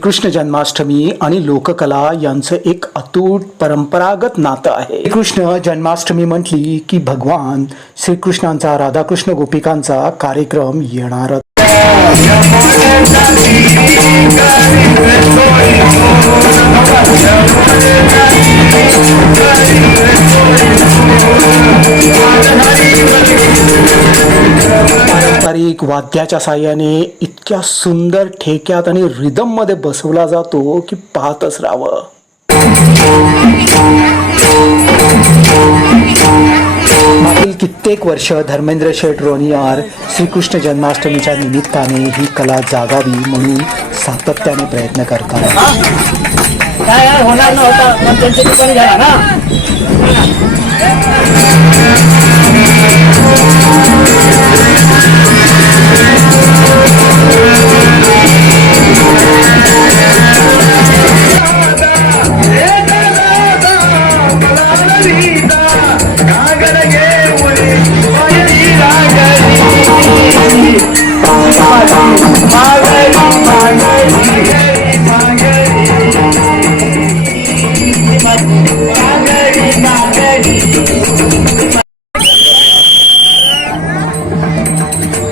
श्रीकृष्ण जन्माष्टमी आणि लोककला यांचं एक अतूट परंपरागत नातं आहे. कृष्ण जन्माष्टमी म्हटली की भगवान श्रीकृष्णांचा राधाकृष्ण गोपिकांचा कार्यक्रम येणारच. पारंपरिक वाद्याच्या साह्याने इतक्या सुंदर ठेक्यात आणि रिदममध्ये बसवला जातो की पाहतच राहावं. मागील कित्येक वर्ष धर्मेंद्र शेठ रोनियार श्रीकृष्ण जन्माष्टमीच्या निमित्ताने ही कला जागावी म्हणून सातत्याने प्रयत्न करतात.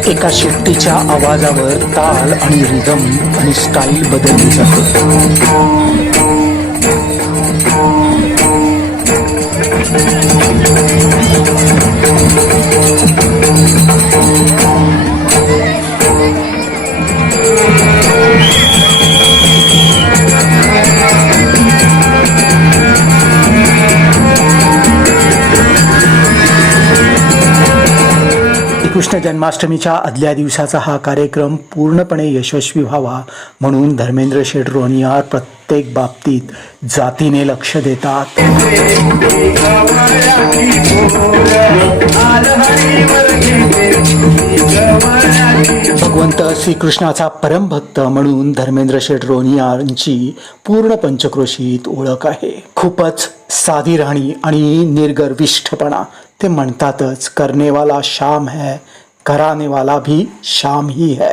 एका शेट्टीच्या आवाजावर ताल आणि रिदम आणि स्टाईल बदलली जाते. श्रीकृष्ण जन्माष्टमीच्या आदल्या दिवसाचा हा कार्यक्रम पूर्णपणे यशस्वी व्हावा म्हणून धर्मेंद्र शेठ रोनियार प्रत्येक बाबतीत जातीने लक्ष देतात. भगवंत श्रीकृष्णाचा परमभक्त म्हणून धर्मेंद्र शेठ रोनियांची पूर्ण पंचक्रोशीत ओळख आहे. खूपच साधी राहणी आणि निर्गर्विष्ठपणा. ते म्हणतातच करणेवाला शाम है कराने वाला भी शाम ही है।